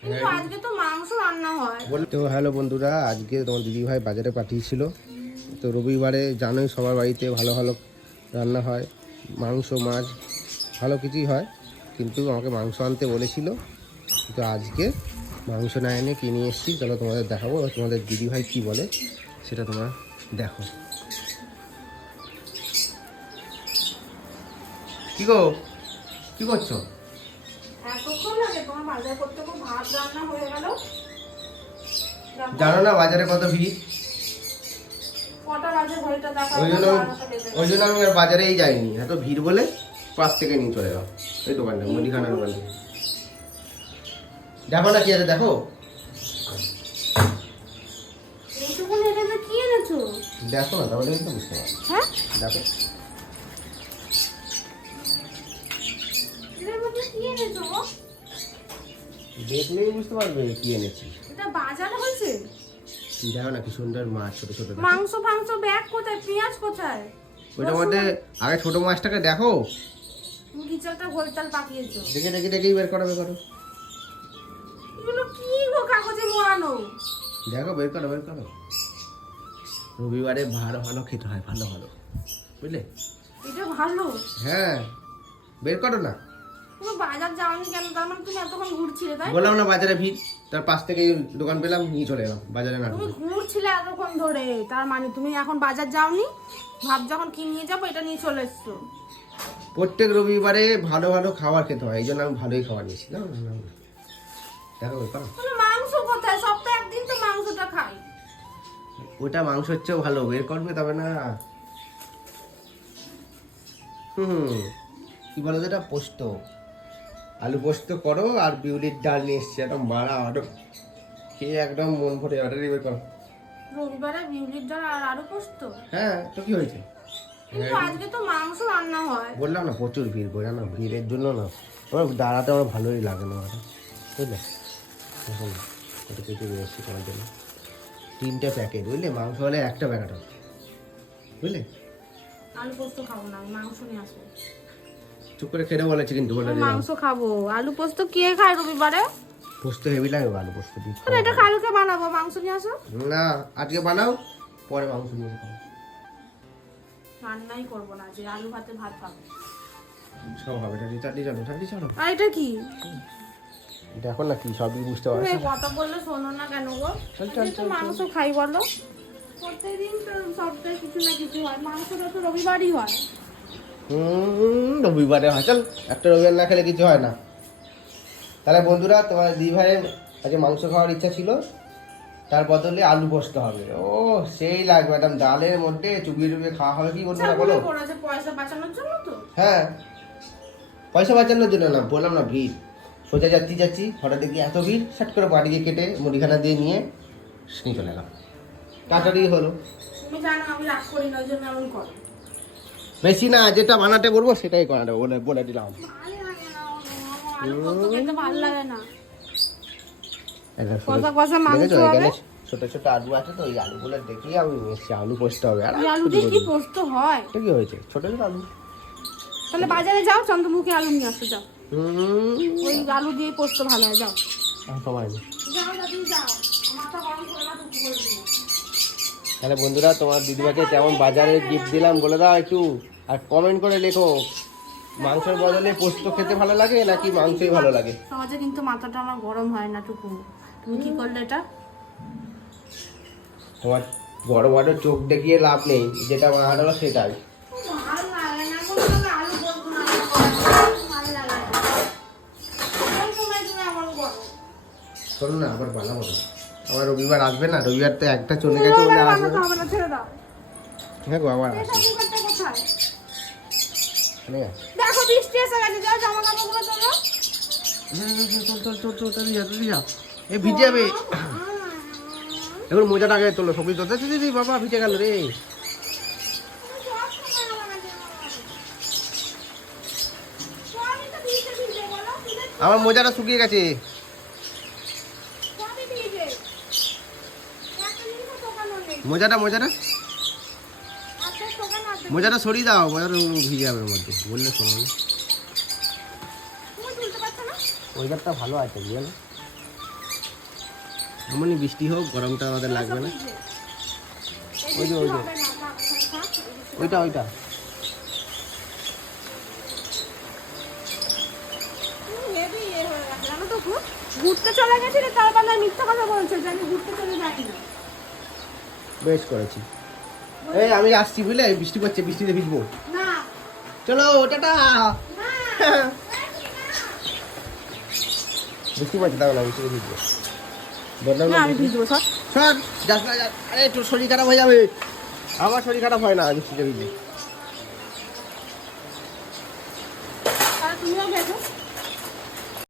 কিন্তু আজকে তো মাংস রান্না হয়। তো হ্যালো বন্ধুরা, আজকে তোমার দিদিভাই বাজারে পাঠিয়েছিল। তো রবিবারে জানোই সবার বাড়িতে ভালো ভালো রান্না হয়, মাংস মাছ ভালো কিছুই হয়, কিন্তু আমাকে মাংস আনতে বলেছিল। তো আজকে মাংস না এনে কিনে এসেছি। চলো তোমাদের দেখাবো, তোমাদের দিদিভাই কি বলে সেটা তোমরা দেখো। কি গো, কি করছো? এতক্ষণ লাগে তোমার বাজার করতে, খুব ভাত রান্না হয়ে গেল। জানো না বাজারে কত ভিড়? কটা বাজে ঘড়িটা দেখা? ওই জন্য আমি আর বাজারেই যাইনি, এত ভিড় বলে পাশ থেকে নিয়ে চলে গেলাম এই দোকানটা, মুদিখানার দোকান থেকে। দেখো না কি আছে, দেখো এইটুকুনি এটা যে কি এনেছো? দেখো না, তাহলে তো বুঝতে পারো। হ্যাঁ, দেখো এর মধ্যে কি এনেছো গো? দেখলেই বুঝতে পারবে কি এনেছি। এটা বাজারে হয়েছে? দেখো না কি সুন্দর মাছ, ছোট ছোট। মাংস ফাংস ব্যাগ কোথায়, পেঁয়াজ কোথায়? ওইটার মধ্যে আগে ছোট মাছটাকে দেখো, কিছু একটা গোলতাল পাকিয়েছো। দেখে দেখে দেখেই বের করো, বের করো। এগুলো কি গো, কাগজে মোড়ানো? দেখো, বের করো, বের করো। রবিবারে ভালো ভালো খেতে হয়, ভালো ভালো, বুঝলে? এটা ভালো। হ্যাঁ, বের করো না। তুমি বাজার যাওনি কেন? তার মানে তুমি এতক্ষণ ঘুরছিলে, তাই? বললাম না বাজারে ভিড়, তার পাশ থেকে দোকান পেলাম, নিয়ে চলে এলাম বাজারে না। তুমি ঘুরছিলে এতক্ষণ ধরে, তার মানে তুমি এখন বাজার যাওনি, ভাব যখন কি নিয়ে যাবো এটা নিয়ে চলে এসছো। প্রত্যেক রবিবারে ভালো ভালো খাবার খেতে হয়, এই জন্য আমি ভালোই খাবার নিয়েছি। না না না, দেখো ব্যাপার। তাহলে মাংস কোথায়? সপ্তাহে একদিন তো মাংসটা খাই। ওটা মাংস হচ্ছে ভালো, বের করবে তবে না। কি বলো তো, এটা পোস্ত, আলু পোস্ত করো, আর বিউলির ডাল নিয়ে এসছি একদম মারা, আরো খেয়ে একদম মন ভরে অর্ডারই বের করো। রবিবারে বিউলির ডাল আর আলু পোস্ত? হ্যাঁ, তো কি হয়েছে? কিন্তু আজকে তো মাংস রান্না হয়। বললাম না প্রচুর ভিড়, বোঝা না, ভিড়ের জন্য না আমার দাঁড়াতে আমার ভালোই লাগে না, বুঝলে? দেখুন কত কিছু রয়েছে তোমার জন্য, 3টে প্যাকেট, বুঝলে? মাংস হলে একটা প্যাকেট হবে, বুঝলে? আলু পোস্ত খাবো না, আমি মাংস নিয়ে আসবো। চুপ করে খেতে বলেছি কিন্তু, বলে দিলাম। মাংস খাবো, আলু পোস্ত কে খায় রবিবারে? পোস্ত হেভি লাগে, আলু পোস্ত দিয়ে। আরে এটা কালকে বানাবো, মাংস নিয়ে আসো। না, আজকে বানাও, পরে মাংস নিয়ে খাও। রান্নাই করবো না, যে আলু ভাতে ভাত খাবো। সব হবে, চাটনি চলো, চাটনি চলো। আর এটা কি? দেখো না কি সবই বুঝতে তুমি পারছো। এই কথা বললে শোনো না কেন গো? আমি তো মাংস খাই বলো, প্রত্যেকদিন তো সপ্তাহে কিছু না কিছু হয়, মাংসটা তো রবিবারই হয়। রবিবারে হয়, চল একটা রবিবার না খেলে কিছু হয় না। তাহলে বন্ধুরা, তোমার দিদি ভাইয়ের আজকে মাংস খাওয়ার ইচ্ছা ছিল, তার বদলে আলু পোস্ত হবে। ও সেই লাগবে, একদম ডালের মধ্যে চুবিয়ে চুবিয়ে খাওয়া হবে। কি বলবো না বলো? করেছে পয়সা বাঁচানোর জন্য তো। হ্যাঁ, পয়সা বাঁচানোর জন্য না, বললাম না ভিড়। সোজা যাচ্ছি হঠাৎ দেখি এত ভিড়, সাট করে বাড়ি দিয়ে কেটে মুড়িখানা দিয়ে নিয়ে চলে এলাম, তাড়াতাড়ি হলো। তুমি জানো আমি রাগ করি না, ওই জন্য এমন করো। বেশি না, যেটা বানাতে বলবো সেটাই বানাতে বলে বলে দিলাম। আলু পোস্ত খেতে ভালো লাগে না। এটা কষা কষা মাংস দেখেছো, হবে। এখানে ছোট ছোট আলু আছে, তো ওই আলুগুলো দেখেই আমি এসেছি আলু পোস্ত হবে। আর এই আলু দিয়ে কি পোস্ত হয়? এটা কি হয়েছে, ছোট ছোট আলু। তাহলে বাজারে যাও, চন্দ্রমুখী আলু নিয়ে আসো, যাও। ওই আলু দিয়ে পোস্ত ভালো হয়, যাও। সময় নেই। যাও দাদি যাও, মাথা গরম করে না, টুকু করে দিও। তাহলে বন্ধুরা, তোমার দিদিমাকে কেমন বাজারে গিফট দিলাম বলে দাও একটু, আর কমেন্ট করে লেখো মাংসের বদলে পোস্ত খেতে ভালো লাগে নাকি মাংসই ভালো লাগে। সহজে কিন্তু মাথাটা আমার গরম হয় না টুকু। তুমি কি করলে এটা? তোমার বড় বড় চোখ দেখিয়ে লাভ নেই, যেটা বানানো হলো সেটাই। ভালো লাগে না, কোনো সময় আলু পোস্ত না ভালো লাগে না। কোন সময় তুমি এমন করো? শোনো না, আবার বানাবো না। আমার রবিবার আসবে না, রবিবার তো একটা চলে গেছে বলে আসবে বানাতে না। হবে না, ছেড়ে দাও। হ্যাঁ গো, আবার এটা আসবে। কুকারটা কোথায়? চলে গেছে। দেখো বৃষ্টি এসে গেছে, যাও জামা কাপড়গুলো তোলো। চল, এ ভিজে যাবে। এখন মোজাটা আগে তোলো, সবজি তোলতে দিদি, বাবা ভিজে গেল রে। আমার মোজাটা শুকিয়ে গেছে। মোজাটা মোজাটা সরিয়ে দাও, মোজাটা ভিজে যাবে ওর মধ্যে, বললে শোনো না। ওয়েদারটা ভালো আছে বুঝলে। এমনই বৃষ্টি হোক, গরমটা আমাদের লাগবে না। এই ওই যে, বৃষ্টি ওই যে। হবে না, থাক, থাক, এই বৃষ্টি ওইটা ওইটা হেভি হয়ে গেছে জানো তো খুব। ঘুরতে চলে গেছিলে তার বেলায় মিথ্যা কথা বলছো যে আমি ঘুরতে চলে যাই না। বেশ করেছি। এই আমি আসছি বুঝলে, বৃষ্টি পড়ছে, বৃষ্টিতে ভিজবো। না চলো টাটা। না বৃষ্টি পড়ছে, তাও না বৃষ্টিতে ভিজবো। বললাম না, না আমি ভিজবো সব। সর, যাস না, যাস। আরে তোর শরীর খারাপ হয়ে যাবে। আমার শরীর খারাপ হয় না বৃষ্টিতে ভিজলে।